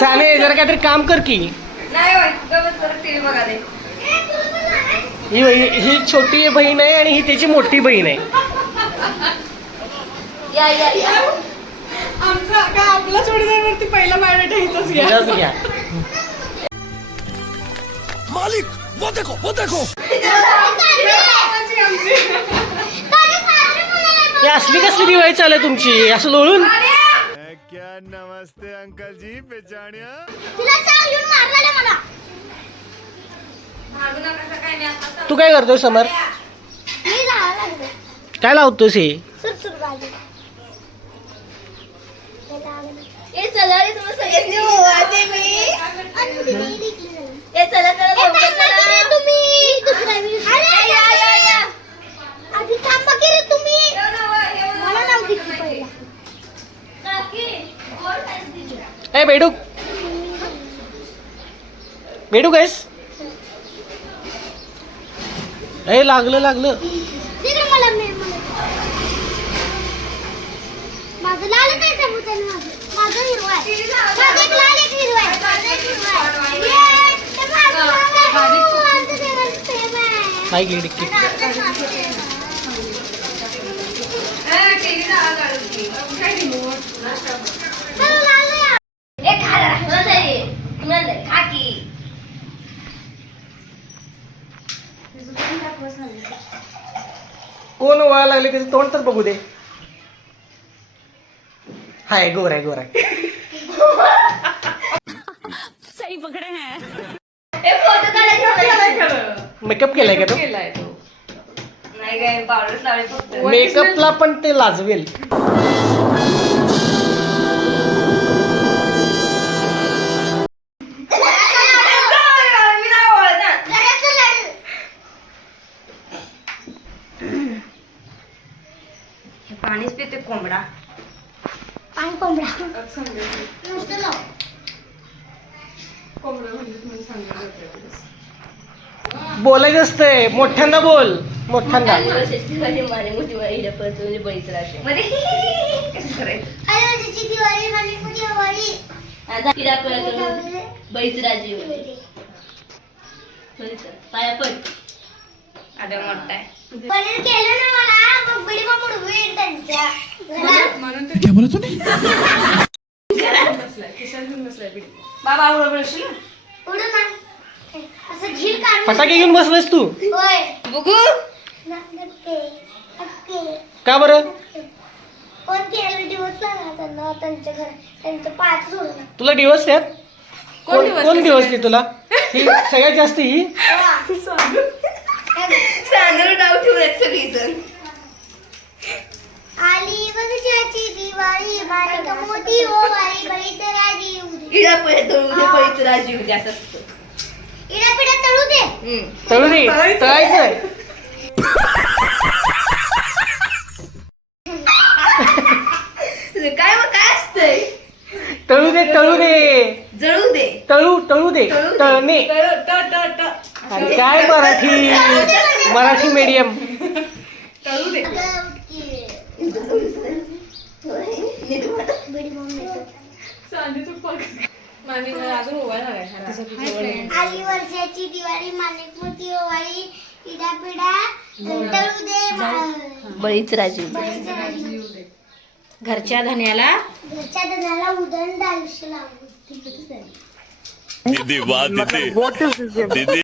साने जरा काहीतरी काम कर की. ही छोटी बहीण आहे आणि ही त्याची मोठी बहीण आहे. आपला जोडीदारवरती पहिला बायोडेटा हिचाच घ्या. मालिक वो देखो ही असली कसली दिवाळी चालू आहे तुमची असं लोळून. क्या नमस्ते अंकल जी पेचाण्या. तू काय करतोय समर? काय लावतोस हे? ए बेडू कायस? ए लागलं माझं लालच आहे समोसा. माझं हिरवा आहे. माझं एक लाल एक हिरवा आहे. माझं एक हिरवा आहे. काय गेली की कोण वळा लागले त्याचं तोंड तर बघू दे. हाय गोराय सही पकडे हैं. मेकअप केलाय का तो? नाही काय पावडर लावले फक्त. मेकअपला पण ते लाजवेल. पाणीच पिते कोंबडा. पाणी कोंबडा नुसतं लाव. बोलायचं असतंय मोठ्यांदा बोल. मोठ्यांदा आदिवासीची दिवाळी माझी मोठी दिवाळी. पाया पड. आता मोठा आहे. पनीर केलं ना मला मग बिडी मग उडवेल त्यांच्या बाबा आवड बसशील उडू ना असं झील काढून. फटाके घेऊन बसलायस तू? होय. बघू. का बरं? पण केलं दिवस लागला त्यांना त्यांच्या घर त्यांचं पाच सोडून. तुला दिवस त्यात कोण दिवस ते तुला? ही सगळ्यात जास्त ही सांगणार नाव ठेवण्यात सगळीजण. आली वर्षाची दिवाळी मालिक मोठी ओवाळी बळीचं राजी उदी. इडा पळे तळू दे बळीचं राजी उद्या असं असतं. इडा पिडा तळू दे. तळू दे तळायचंय. काय मग काय असतंय? तळू दे जळू दे. तळू दे तळणे. अरे काय मराठी मीडियम. तळू दे. आली वर्षाची दिवाळी मालिक मोठी ओवाळी इडा पिडा तळू दे बळीच राजी. बळीचं राजी उदी. घरच्या धन्याला उदंड आयुष्य लागू. दीदी वाह दीदी.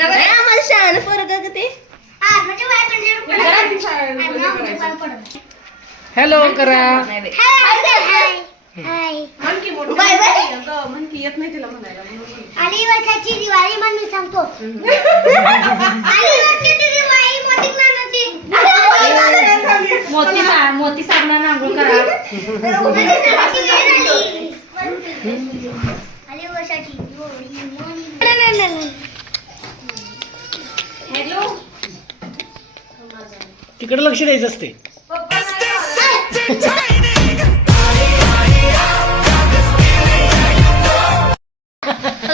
आम्हाला शाळा पोरग ते. हॅलो करा. आली वर्षाची दिवाळी म्हणून मी सांगतो. आली वर्षाची दिवाळी मोती साबणानं आंघोळ करा. आली वर्षाची तिकडे लक्ष द्यायचं असते.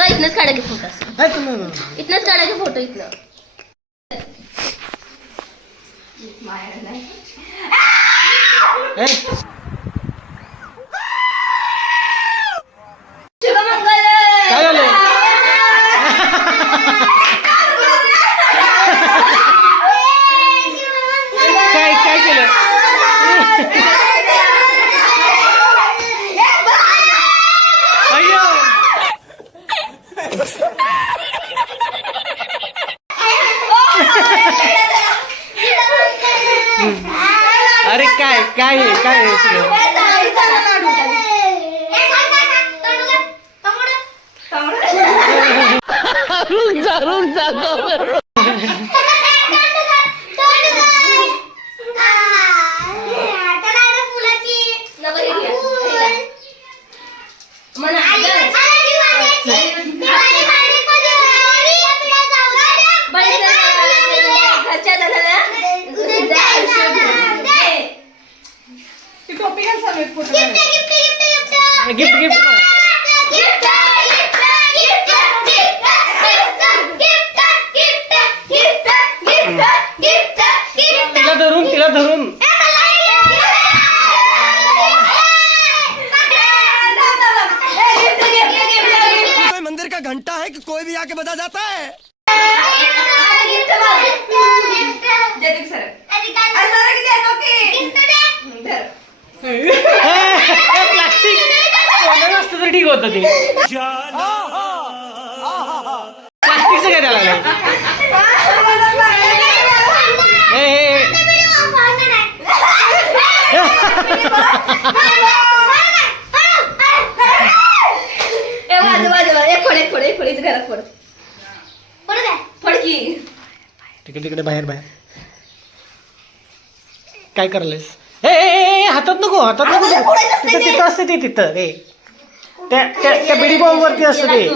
इथनच काढा की फोटो. इथनच काढा की फोटो. इथनं माया नाही. ए, शुभमंगल. काय झालं काय काय केलं अय्यो अरे काय काय आहे काय आहे सगळं ती टोपी घाल सगळ्यात फोटो गिफ्ट गिफ्ट तिला धरून तिला धरून कोई मंदिर का घंटा है कि कोई भी आके बजा जाता है. प्लास्टिक सोनं असतं तर ठीक होतं ते प्लास्टिकचं काय त्याला लागलं? ए, ए, ए. तिकडे तिकडे बाहेर बाहेर काय करलेस ए ए ए हातात नको हातात नको तिथं तिथं असते ते तिथं ए त्या बिडी बॉम्ब वरती असतं ते